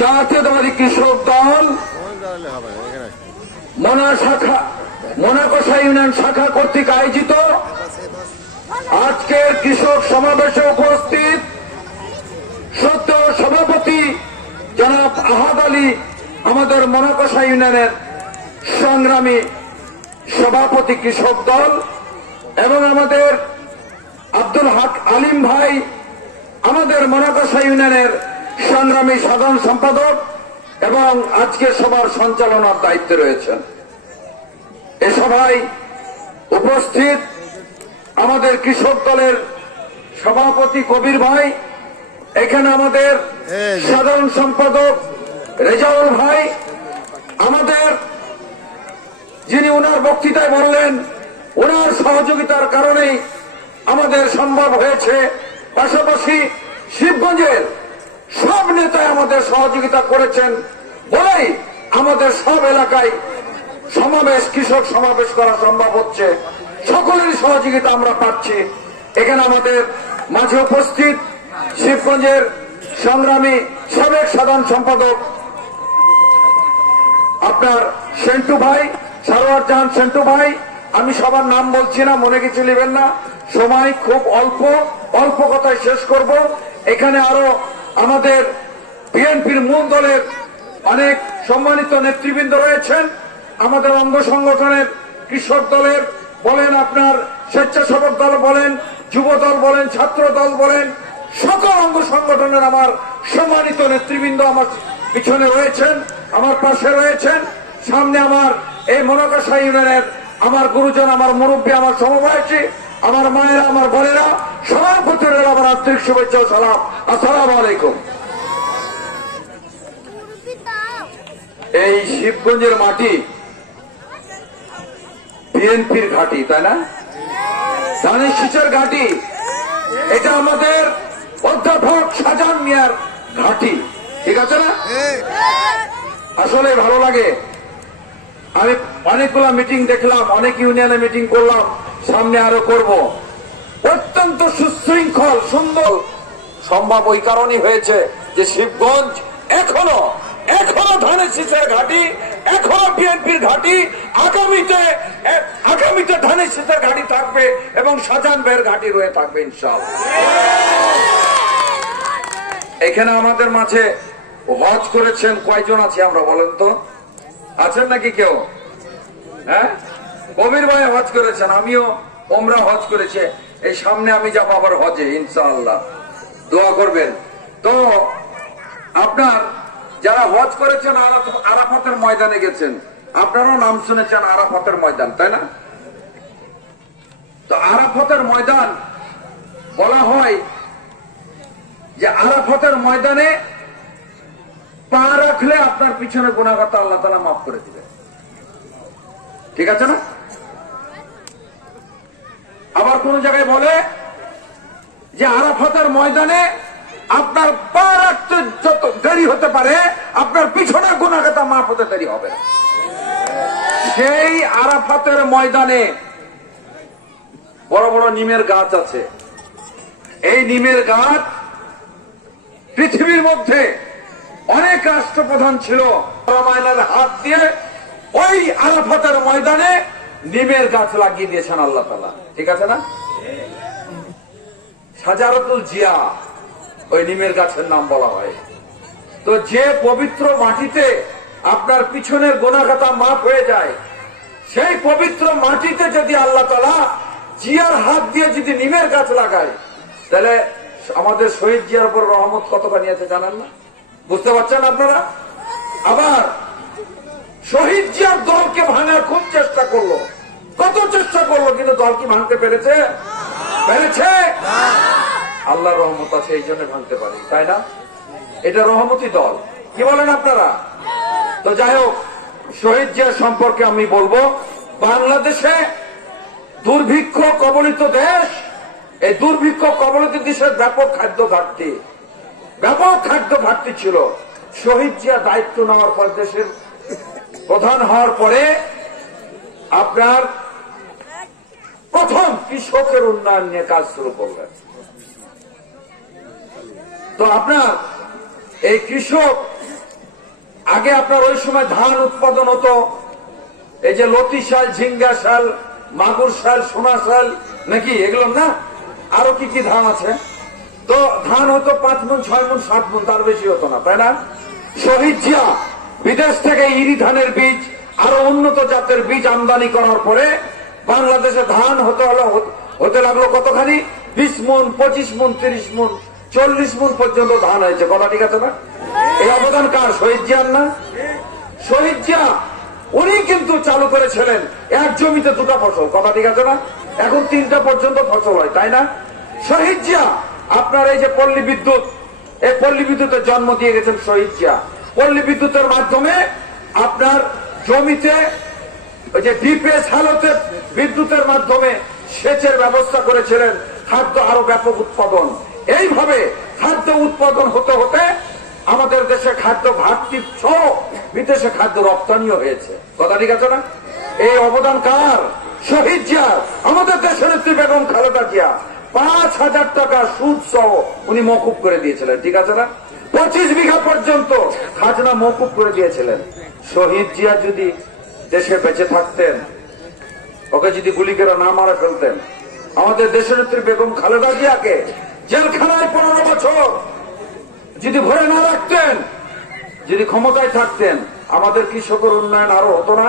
জাতীয়তাবাদী কৃষক দল মোনাকোষা ইউনিয়ন শাখা কর্তৃক আয়োজিত আজকের কৃষক সমাবেশে উপস্থিত সদ্য সভাপতি জনাব আহাদ আলী, আমাদের মোনাকোষা ইউনিয়নের সংগ্রামী সভাপতি কৃষক দল, এবং আমাদের আব্দুল হক আলিম ভাই, আমাদের মোনাকোষা ইউনিয়নের সংগ্রামী সাধারণ সম্পাদক এবং আজকের সভার সঞ্চালনার দায়িত্বে রয়েছেন। এ সভায় উপস্থিত আমাদের কৃষক দলের সভাপতি কবির ভাই, এখানে আমাদের সাধারণ সম্পাদক রেজাউল ভাই, আমাদের যিনি ওনার বক্তৃতায় বললেন ওনার সহযোগিতার কারণেই আমাদের সম্ভব হয়েছে। পাশাপাশি শিবগঞ্জের সব নেতায় আমাদের সহযোগিতা করেছেন বলেই আমাদের সব এলাকায় সমাবেশ, কৃষক সমাবেশ করা সম্ভব হচ্ছে। সকলেরই সহযোগিতা আমরা পাচ্ছি। এখানে আমাদের মাঝে উপস্থিত শিবগঞ্জের সংগ্রামী সাবেক সাধারণ সম্পাদক আপনার সেন্টু ভাই, সারোয়ার জাহান সেন্টু ভাই, আমি সবার নাম বলছি না, মনে কিছু নেবেন না, সময় খুব অল্প, অল্প কথায় শেষ করব। এখানে আরো আমাদের বিএনপির মূল দলের অনেক সম্মানিত নেতৃবৃন্দ রয়েছেন। আমাদের অঙ্গ সংগঠনের কৃষক দলের বলেন, আপনার স্বেচ্ছাসেবক দল বলেন, যুব দল বলেন, ছাত্র দল বলেন, সকল অঙ্গ সংগঠনের আমার সম্মানিত নেতৃবৃন্দ আমার পিছনে রয়েছেন, আমার পাশে রয়েছেন। সামনে আমার এই মোনাকোষা ইউনিয়নের আমার গুরুজন, আমার মুরব্বী, আমার সমবয়সী, আমার মায়েরা, আমার বোনেরা, সবার প্রতি আমার আন্তরিক শুভেচ্ছা ও সালাম। আসসালামু আলাইকুম। এই শিবগঞ্জের মাটি বিএনপির ঘাঁটি, তাই না? ধানের শীষের ঘাঁটি, এটা আমাদের অধ্যাপক শাহজাহান মিয়ার ঘাঁটি, ঠিক আছে না? আসলে ভালো লাগে। আমি অনেকগুলা মিটিং দেখলাম, অনেক ইউনিয়নে মিটিং করলাম, সামনে আরো করব। অত্যন্ত সুশৃঙ্খল সুন্দর সম্ভব ওই কারণেই হয়েছে যে শিবগঞ্জ এখনো ধানের শীষের ঘাঁটি, এখনো বিএনপির ঘাঁটি, আগামীতে ধানের শীষের ঘাঁটি থাকবে এবং শাহজাহান ভাইয়ের ঘাঁটি রয়ে থাকবে ইনশাআল্লাহ। এখানে আমাদের মাঝে হজ করেছেন কয়জন আছি আমরা বলেন তো? আছেন নাকি কেউ? হ্যাঁ, কবির ভাই হজ করেছেন, আমিও ওমরা হজ করেছে। এই সামনে আমি যাবো আবার হজে ইনশাআল্লাহ, দোয়া করবেন। তো আপনার যারা হজ করেছেন আরাফাতের ময়দানে গেছেন, আপনারাও নাম শুনেছেন আরাফাতের ময়দান, তাই না? তো আরাফাতের ময়দান বলা হয় যে আরাফাতের ময়দানে পা রাখলে আপনার পিছনে গুনাহগাতা আল্লাহ তাআলা মাফ করে দিবে, ঠিক আছে না? আবার কোন জায়গায় বলে যে আরাফাতের ময়দানে আপনার পা রাখতে যত দেরি হতে পারে, আপনার পিছনে গুনাহগাতা মাফ হতে দেরি হবে না। সেই আরাফাতের ময়দানে বড় বড় নিমের গাছ আছে। এই নিমের গাছ পৃথিবীর মধ্যে অনেক রাষ্ট্রপ্রধান ছিল, হাত দিয়ে ওই আরাফাতের ময়দানে নিমের গাছ লাগিয়ে দিয়েছেন আল্লাহ তাআলা, ঠিক আছে না? শাজারাতুল জিয়া ওই নিমের গাছের নাম বলা হয়। তো যে পবিত্র মাটিতে আপনার পিছনের গুনাহগাতা মাফ হয়ে যায়, সেই পবিত্র মাটিতে যদি আল্লাহ তাআলা জিয়ার হাত দিয়ে যদি নিমের গাছ লাগায়, তাহলে আমাদের শহীদ জিয়ার উপর রহমত কতখানি আছে জানেন না? বুঝতে পারছেন আপনারা? আবার শহীদ জিয়ার দলকে ভাঙার খুব চেষ্টা করলো, কত চেষ্টা করলো, কিন্তু দল কি ভাঙতে পেরেছে? আল্লাহর রহমত আছে, এই জন্য ভাঙতে পারি, তাই না? এটা রহমতি দল, কি বলেন আপনারা? তো যাই হোক, শহীদ জিয়া সম্পর্কে আমি বলবো, বাংলাদেশে দুর্ভিক্ষ কবলিত দেশ, এই দুর্ভিক্ষ কবলিত দেশের ব্যাপক খাদ্য ঘাটতি ছিল। শহীদ জিয়া দায়িত্ব নেওয়ার পর, দেশের প্রধান হওয়ার পরে আপনার প্রথম কৃষকের উন্নয়ন নিয়ে কাজ শুরু করলেন। তো আপনার এই কৃষক আগে আপনার ওই সময় ধান উৎপাদন হতো, এই যে লতি শাল, ঝিঙ্গা শাল, মাগুর শাল, সোনা শাল নাকি এগুলো না, আরো কি কি ধান আছে, তো ধান হতো 5 মণ 6 মণ 7 মণ, তার বেশি হতো না, তাই না? শহীদ জিয়া বিদেশ থেকে ইরি ধানের বীজ আরো উন্নত জাতের বীজ আমদানি করার পরে বাংলাদেশে ধান হতে লাগলো কতখানি, 20 মণ 25 মণ 30 মণ 40 মণ পর্যন্ত ধান হয়েছে। কথা ঠিক আছে না? এই অবদান কার? শহীদ জিয়ার না? শহীদ জিয়া উনি কিন্তু চালু করেছিলেন এক জমিতে 2টা ফসল। কথা ঠিক আছে না? এখন 3টা পর্যন্ত ফসল হয়, তাই না? শহীদ জিয়া আপনার এই যে পল্লী বিদ্যুৎ, এই পল্লী বিদ্যুতের জন্ম দিয়ে গেছেন শহীদ জিয়া। পল্লী বিদ্যুতের মাধ্যমে আপনার জমিতে ওই যে ডিপিএস হালতে বিদ্যুতের মাধ্যমে সেচের ব্যবস্থা করেছিলেন, খাদ্য আরো ব্যাপক উৎপাদন। এইভাবে খাদ্য উৎপাদন হতে হতে আমাদের দেশে খাদ্য ঘাটতি সহ বিদেশে খাদ্য রপ্তানিও হয়েছে। কথা ঠিক আছে না? এই অবদান কার? শহীদ জিয়া। আমাদের দেশের নেত্রী বেগম খালেদা জিয়া 5,000 টাকা সুদ সহ উনি মওকুফ করে দিয়েছিলেন। ঠিক আছে না? 25 বিঘা পর্যন্ত খাজনা মওকুফ করে দিয়েছিলেন। শহীদ জিয়া যদি দেশে বেঁচে থাকতেন, ওকে যদি গুলি করে না মারা ফেলতেন, আমাদের দেশের নেত্রী বেগম খালেদা জিয়াকে জেলখানায় 15 বছর যদি ভরে না রাখতেন, যদি ক্ষমতায় থাকতেন, আমাদের কৃষকের উন্নয়ন আরো হতো না?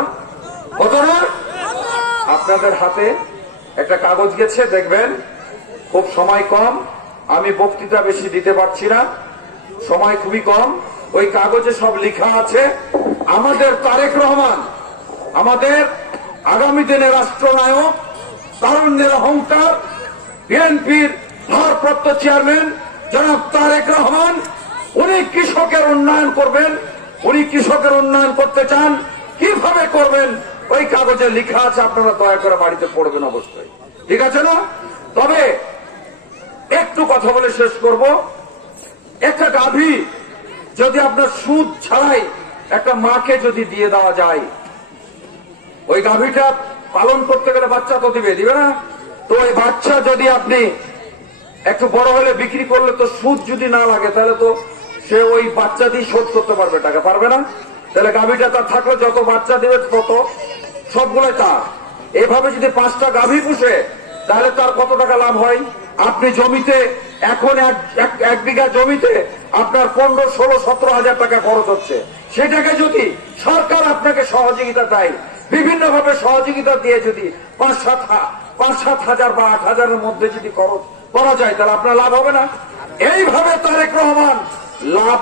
হতো না? আপনাদের হাতে একটা কাগজ গেছে, দেখবেন। খুব সময় কম, আমি বক্তৃতা বেশি দিতে পারছি না, সময় খুবই কম। ওই কাগজে সব লেখা আছে। আমাদের তারেক রহমান, আমাদের আগামী দিনের রাষ্ট্রনায়ক, তারুণ্যের অহংকার, বিএনপির ভারপ্রাপ্ত চেয়ারম্যান জনাব তারেক রহমান, উনি কৃষকের উন্নয়ন করবেন। উনি কৃষকের উন্নয়ন করতে চান, কিভাবে করবেন ওই কাগজে লেখা আছে। আপনারা দয়া করে বাড়িতে পড়বেন অবশ্যই। ঠিক আছে না? তবে একটু কথা বলে শেষ করব। একটা গাভী যদি আপনার সুদ ছাড়াই একটা মাকে যদি দিয়ে দেওয়া যায়, ওই গাভীটা পালন করতে গেলে বাচ্চা তো দিবে না? তো ওই বাচ্চা যদি আপনি একটু বড় হলে বিক্রি করলে, তো সুদ যদি না লাগে, তাহলে তো সে ওই বাচ্চা দিয়ে শোধ করতে পারবে, টাকা পারবে না। তাহলে গাভীটা তার থাকলে যত বাচ্চা দেবে তত সবগুলোই তার। এভাবে যদি 5টা গাভী পুষে, তাহলে তার কত টাকা লাভ হয়? আপনি জমিতে এখন 1 বিঘা জমিতে আপনার 15, 16, 17 হাজার টাকা খরচ হচ্ছে। সেটাকে যদি সরকার আপনাকে সহযোগিতা দেয়, বিভিন্ন ভাবে সহযোগিতা দিয়ে যদি 5-7 হাজার বা 8 হাজারের মধ্যে যদি খরচ করা যায়, তাহলে আপনার লাভ হবে না? এইভাবে তারেক রহমান লাভ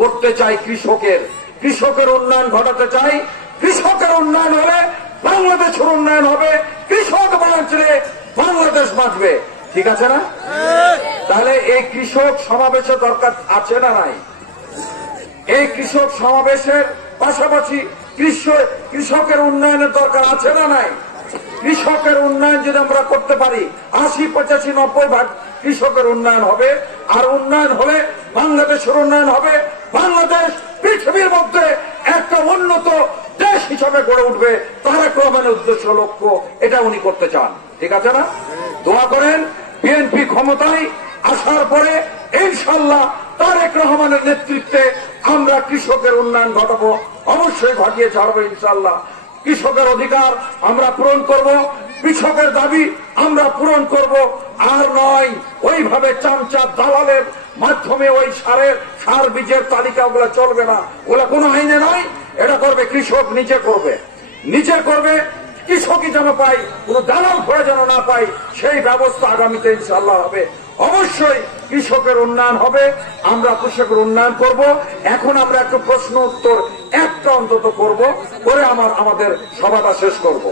করতে চাই কৃষকের উন্নয়ন ঘটাতে চাই। কৃষকের উন্নয়ন হলে বাংলাদেশের উন্নয়ন হবে। কৃষক বাঁচলে বাংলাদেশ বাঁচবে। ঠিক আছে না? তাহলে এই কৃষক সমাবেশের দরকার আছে না নাই? এই কৃষক সমাবেশের পাশাপাশি কৃষকের উন্নয়নের দরকার আছে না নাই? কৃষকের উন্নয়ন যদি আমরা করতে পারি, 80, 85, 90 ভাগ কৃষকের উন্নয়ন হবে। আর উন্নয়ন হলে বাংলাদেশের উন্নয়ন হবে। বাংলাদেশ পৃথিবীর মধ্যে একটা উন্নত দেশ হিসাবে গড়ে উঠবে। তারেক রহমানের উদ্দেশ্য, লক্ষ্য, এটা উনি করতে চান। ঠিক আছে না? দোয়া করেন বিএনপি ক্ষমতায় আসার পরে ইনশাআল্লাহ তারেক রহমানের নেতৃত্বে আমরা কৃষকের উন্নয়ন ঘটাবো, অবশ্যই ঘটিয়ে ছাড়বো ইনশাআল্লাহ। কৃষকের অধিকার আমরা পূরণ করব, কৃষকের দাবি আমরা পূরণ করব। আর নয় ওইভাবে চামচা দালালের মাধ্যমে ওই সার বীজের তালিকা ওগুলো চলবে না। ওগুলো কোনো আইনে নয়। এটা করবে কৃষক, নিজে করবে। কৃষকই যেন পাই, কোন দালাল ঘরে যেন না পাই, সেই ব্যবস্থা আগামীতে ইনশাআল্লাহ হবে। অবশ্যই কৃষকের উন্নয়ন হবে, আমরা কৃষকের উন্নয়ন করব। এখন আমরা একটু প্রশ্ন উত্তর একটা অন্তত করব, করে আমাদের সভাটা শেষ করব।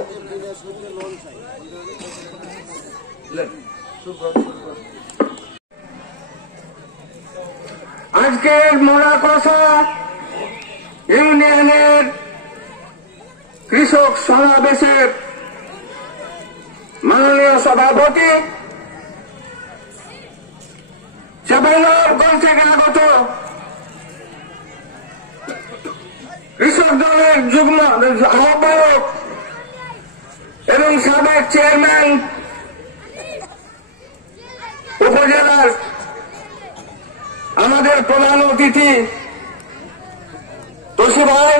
আজকের মোড়াকষা ইউনিয়নের কৃষক সমাবেশের মাননীয় সভাপতি, চাঁপাইনবাবগঞ্জ থেকে আগত কৃষক দলের যুগ্ম আহ্বায়ক এবং সাবেক চেয়ারম্যান উপজেলার আমাদের প্রধান অতিথি তোষী ভাই,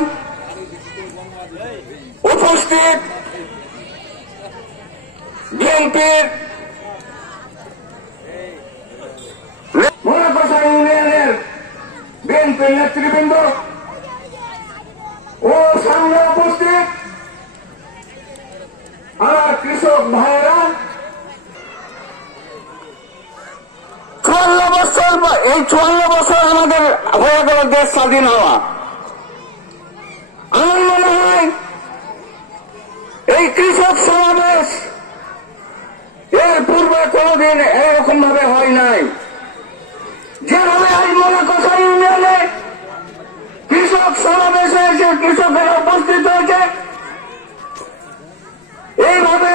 উপস্থিত বিএনপির মোনাকোষা ইউনিয়নের বিএনপির নেতৃবৃন্দ ও সামনে উপস্থিত আমার কৃষক ভাইয়েরা, 54 বছর আমাদের হয়ে গেল দেশ স্বাধীন হওয়া। আমার মনে হয় এই কৃষক সমাবেশ এর পূর্বে কোনদিন এরকম ভাবে হয় নাই। যেভাবে আজ মোনাকোষা ইউনিয়নে কৃষক সমাবেশ হয়েছে, কৃষকেরা উপস্থিত হয়েছে, এইভাবে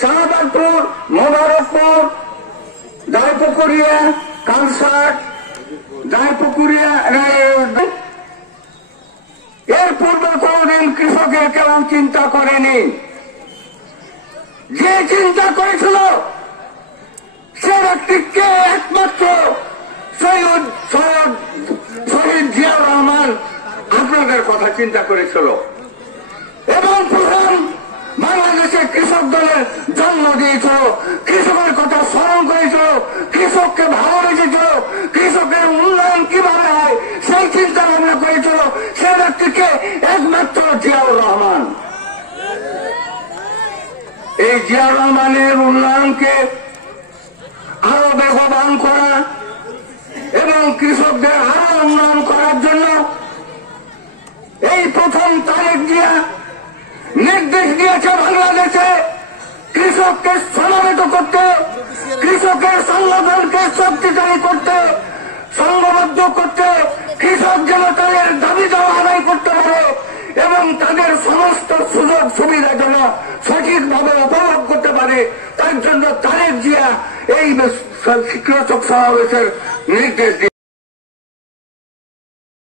শাহবাগপুর, মোবারকপুর, দাইপুকুরিয়া, কালসাট, দাইপুকুরিয়া, এর পূর্বে কোনদিন কৃষকের কেউ চিন্তা করেনি। যে চিন্তা করেছিল সে ব্যক্তিকে একমাত্র শহীদ জিয়াউর রহমান আপনাদের কথা চিন্তা করেছিল এবং প্রথম বাংলাদেশে কৃষক দলের জন্ম দিয়েছিল, কৃষকের কথা স্মরণ করেছিল, কৃষককে ভালোবেসেছিল, কৃষকের উন্নয়ন কিভাবে হয় সেই চিন্তা ভাবনা করেছিল সে ব্যক্তিকে একমাত্র জিয়াউর রহমান। এই জিয়াউর রহমানের উন্নয়নকে আরো বেগবান করা এবং কৃষকদের আরো উন্নয়ন করার জন্য এই প্রথম তারেক জিয়া নির্দেশ দিয়েছে বাংলাদেশে কৃষককে সমাবেত করতে, কৃষকের সংগঠনকে শক্তিশালী করতে, সংঘবদ্ধ করতে, কৃষক যেন তাদের দাবি দাওয়া আদায় করতে পারে এবং তাদের সমস্ত সুযোগ সুবিধা যেন সঠিকভাবে উপভোগ করতে পারে, তার জন্য তারেক জিয়া এই কৃষক সমাবেশের নির্দেশ